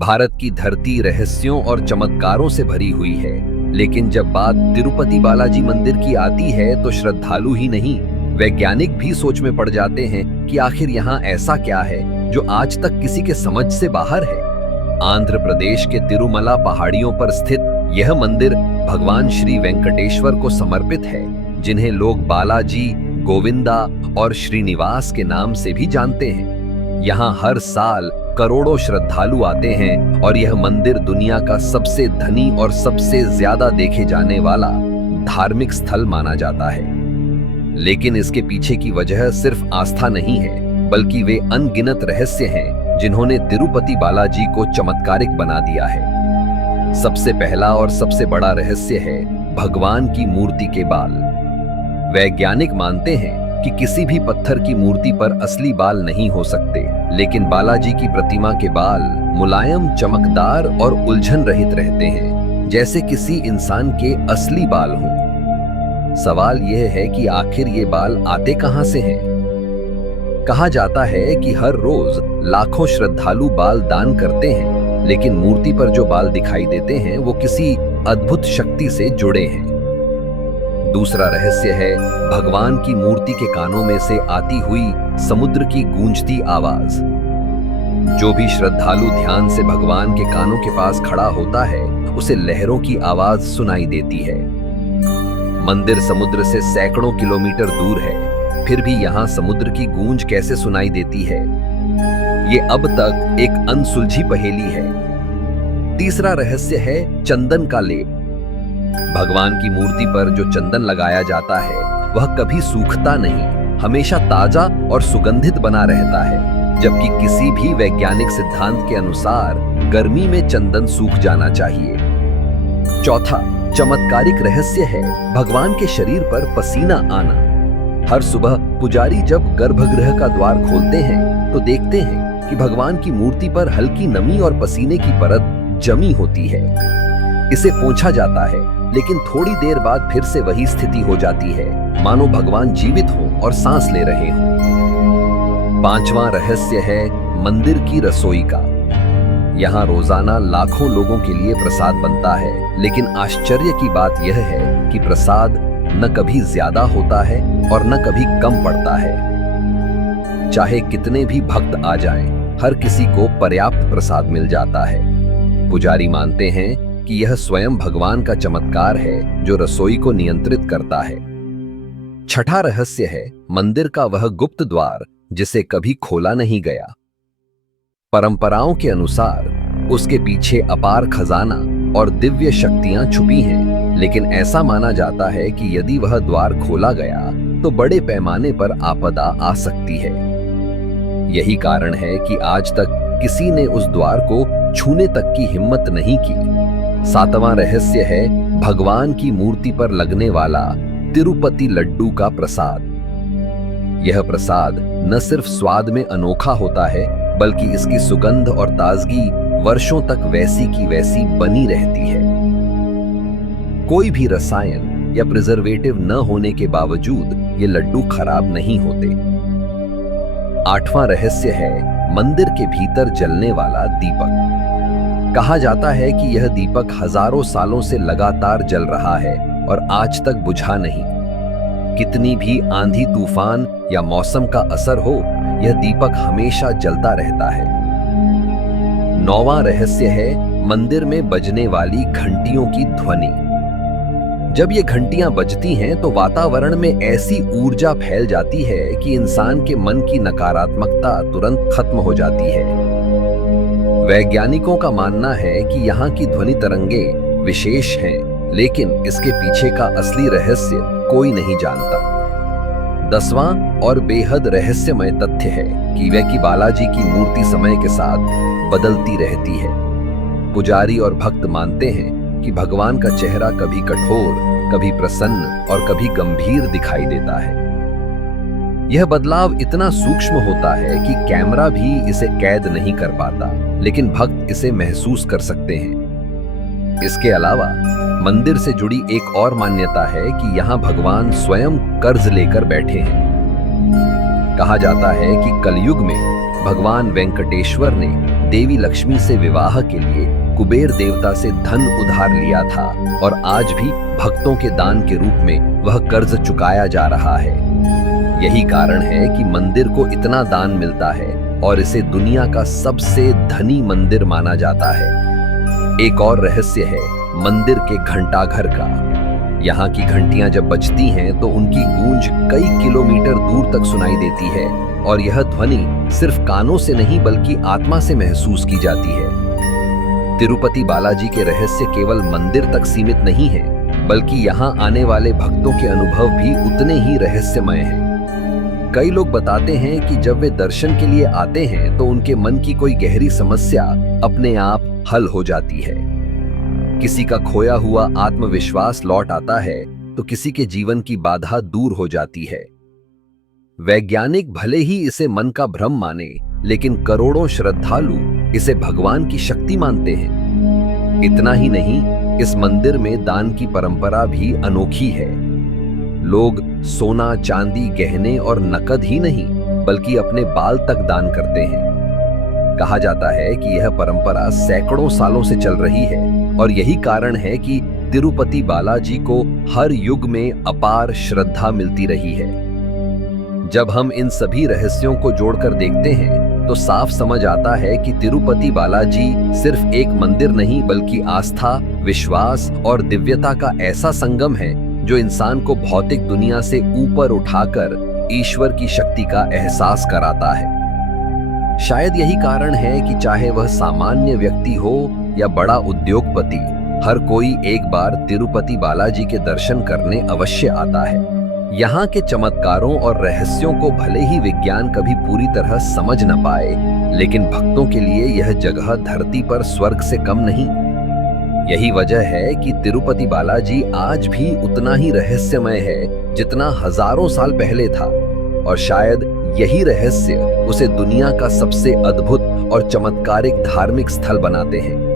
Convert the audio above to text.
भारत की धरती रहस्यों और चमत्कारों से भरी हुई है, लेकिन जब बात तिरुपति बालाजी मंदिर की आती है तो श्रद्धालु ही नहीं, वैज्ञानिक भी सोच में पड़ जाते हैं कि आखिर यहाँ ऐसा क्या है जो आज तक किसी के समझ से बाहर है। आंध्र प्रदेश के तिरुमला पहाड़ियों पर स्थित यह मंदिर भगवान श्री वेंकटेश्वर को समर्पित है, जिन्हें लोग बालाजी, गोविंदा और श्रीनिवास के नाम से भी जानते हैं। यहाँ हर साल करोड़ों श्रद्धालु आते हैं और यह मंदिर दुनिया का सबसे धनी और सबसे ज्यादा देखे जाने वाला धार्मिक स्थल माना जाता है। लेकिन इसके पीछे की वजह सिर्फ आस्था नहीं है, बल्कि वे अनगिनत रहस्य हैं जिन्होंने तिरुपति बालाजी को चमत्कारिक बना दिया है। सबसे पहला और सबसे बड़ा रहस्य है भगवान की मूर्ति के बाल। वैज्ञानिक मानते हैं कि किसी भी पत्थर की मूर्ति पर असली बाल नहीं हो सकते, लेकिन बालाजी की प्रतिमा के बाल मुलायम, चमकदार और उलझन रहित रहते हैं, जैसे किसी इंसान के असली बाल हों। सवाल यह है कि आखिर ये बाल आते कहां से हैं? कहा जाता है कि हर रोज लाखों श्रद्धालु बाल दान करते हैं, लेकिन मूर्ति पर जो बाल दिखाई देते हैं वो किसी अद्भुत शक्ति से जुड़े हैं। दूसरा रहस्य है भगवान की मूर्ति के कानों में से आती हुई समुद्र की गूंजती आवाज। जो भी श्रद्धालु ध्यान से भगवान के कानों के पास खड़ा होता है, उसे लहरों की आवाज सुनाई देती है। मंदिर समुद्र से सैकड़ों किलोमीटर दूर है, फिर भी यहाँ समुद्र की गूंज कैसे सुनाई देती है, ये अब तक एक अनसुलझी पहेली है। तीसरा रहस्य है चंदन का लेप। भगवान की मूर्ति पर जो चंदन लगाया जाता है वह कभी सूखता नहीं, हमेशा ताजा और सुगंधित बना रहता है, जबकि किसी भी वैज्ञानिक सिद्धांत के अनुसार गर्मी में चंदन सूख जाना चाहिए। चौथा चमत्कारिक रहस्य है भगवान के शरीर पर पसीना आना। हर सुबह पुजारी जब गर्भगृह का द्वार खोलते हैं तो देखते हैं कि भगवान की मूर्ति पर हल्की नमी और पसीने की परत जमी होती है। इसे पोंछा जाता है, लेकिन थोड़ी देर बाद फिर से वही स्थिति हो जाती है, मानो भगवान जीवित हों और सांस ले रहे हों। पांचवां रहस्य है मंदिर की रसोई का। यहाँ रोजाना लाखों लोगों के लिए प्रसाद बनता है, लेकिन आश्चर्य की बात यह है कि प्रसाद न कभी ज्यादा होता है और न कभी कम पड़ता है। चाहे कितने भी भक्त आ जाएं, हर किसी को पर्याप्त प्रसाद मिल जाता है। पुजारी मानते हैं कि यह स्वयं भगवान का चमत्कार है जो रसोई को नियंत्रित करता है। छठा रहस्य है मंदिर का वह गुप्त द्वार जिसे कभी खोला नहीं गया। परंपराओं के अनुसार उसके पीछे अपार खजाना और दिव्य शक्तियां छुपी हैं, लेकिन ऐसा माना जाता है कि यदि वह द्वार खोला गया तो बड़े पैमाने पर आपदा आ सकती है। यही कारण है कि आज तक किसी ने उस द्वार को छूने तक की हिम्मत नहीं की। सातवां रहस्य है भगवान की मूर्ति पर लगने वाला तिरुपति लड्डू का प्रसाद। यह प्रसाद न सिर्फ स्वाद में अनोखा होता है, बल्कि इसकी सुगंध और ताजगी वर्षों तक वैसी की वैसी बनी रहती है। कोई भी रसायन या प्रिजर्वेटिव न होने के बावजूद ये लड्डू खराब नहीं होते। आठवां रहस्य है मंदिर के भीतर जलने वाला दीपक। कहा जाता है कि यह दीपक हजारों सालों से लगातार जल रहा है और आज तक बुझा नहीं। कितनी भी आंधी, तूफान या मौसम का असर हो, यह दीपक हमेशा जलता रहता है। नौवां रहस्य है मंदिर में बजने वाली घंटियों की ध्वनि। जब ये घंटियां बजती हैं तो वातावरण में ऐसी ऊर्जा फैल जाती है कि इंसान के मन की नकारात्मकता तुरंत खत्म हो जाती है। वैज्ञानिकों का मानना है कि यहाँ की ध्वनि तरंगे विशेष हैं, लेकिन इसके पीछे का असली रहस्य कोई नहीं जानता। 10वां और बेहद रहस्यमय तथ्य है कि बालाजी की मूर्ति समय के साथ बदलती रहती है। पुजारी और भक्त मानते हैं कि भगवान का चेहरा कभी कठोर, कभी प्रसन्न और कभी गंभीर दिखाई देता है। यह बदलाव इतना सूक्ष्म होता है कि कैमरा भी इसे कैद नहीं कर पाता, लेकिन भक्त इसे महसूस कर सकते हैं। इसके अलावा मंदिर से जुड़ी एक और मान्यता है कि यहाँ भगवान स्वयं कर्ज लेकर बैठे हैं। कहा जाता है कि कलयुग में भगवान वेंकटेश्वर ने देवी लक्ष्मी से विवाह के लिए कुबेर देवता से धन उधार लिया था और आज भी भक्तों के दान के रूप में वह कर्ज चुकाया जा रहा है। यही कारण है कि मंदिर को इतना दान मिलता है और इसे दुनिया का सबसे धनी मंदिर माना जाता है। एक और रहस्य है मंदिर के घंटाघर का। यहाँ की घंटियां जब बजती हैं तो उनकी गूंज कई किलोमीटर दूर तक सुनाई देती है और यह ध्वनि सिर्फ कानों से नहीं बल्कि आत्मा से महसूस की जाती है। तिरुपति बालाजी के रहस्य केवल मंदिर तक सीमित नहीं है, बल्कि यहाँ आने वाले भक्तों के अनुभव भी उतने ही रहस्यमय हैं। कई लोग बताते हैं कि जब वे दर्शन के लिए आते हैं तो उनके मन की कोई गहरी समस्या अपने आप हल हो जाती है। किसी का खोया हुआ आत्मविश्वास लौट आता है तो किसी के जीवन की बाधा दूर हो जाती है। वैज्ञानिक भले ही इसे मन का भ्रम माने, लेकिन करोड़ों श्रद्धालु इसे भगवान की शक्ति मानते हैं। इतना ही नहीं, इस मंदिर में दान की परंपरा भी अनोखी है। लोग सोना, चांदी, गहने और नकद ही नहीं बल्कि अपने बाल तक दान करते हैं। कहा जाता है कि यह परंपरा सैकड़ों सालों से चल रही है और यही कारण है कि तिरुपति बालाजी को हर युग में अपार श्रद्धा मिलती रही है। जब हम इन सभी रहस्यों को जोड़कर देखते हैं तो साफ समझ आता है कि तिरुपति बालाजी सिर्फ एक मंदिर नहीं बल्कि आस्था, विश्वास और दिव्यता का ऐसा संगम है जो इंसान को भौतिक दुनिया से ऊपर उठाकर ईश्वर की शक्ति का एहसास कराता है। शायद यही कारण है कि चाहे वह सामान्य व्यक्ति हो या बड़ा उद्योगपति, हर कोई एक बार तिरुपति बालाजी के दर्शन करने अवश्य आता है। यहाँ के चमत्कारों और रहस्यों को भले ही विज्ञान कभी पूरी तरह समझ न पाए, लेकिन भक्तों के लिए यह जगह धरती पर स्वर्ग से कम नहीं। यही वजह है कि तिरुपति बालाजी आज भी उतना ही रहस्यमय है जितना हजारों साल पहले था, और शायद यही रहस्य उसे दुनिया का सबसे अद्भुत और चमत्कारिक धार्मिक स्थल बनाते हैं।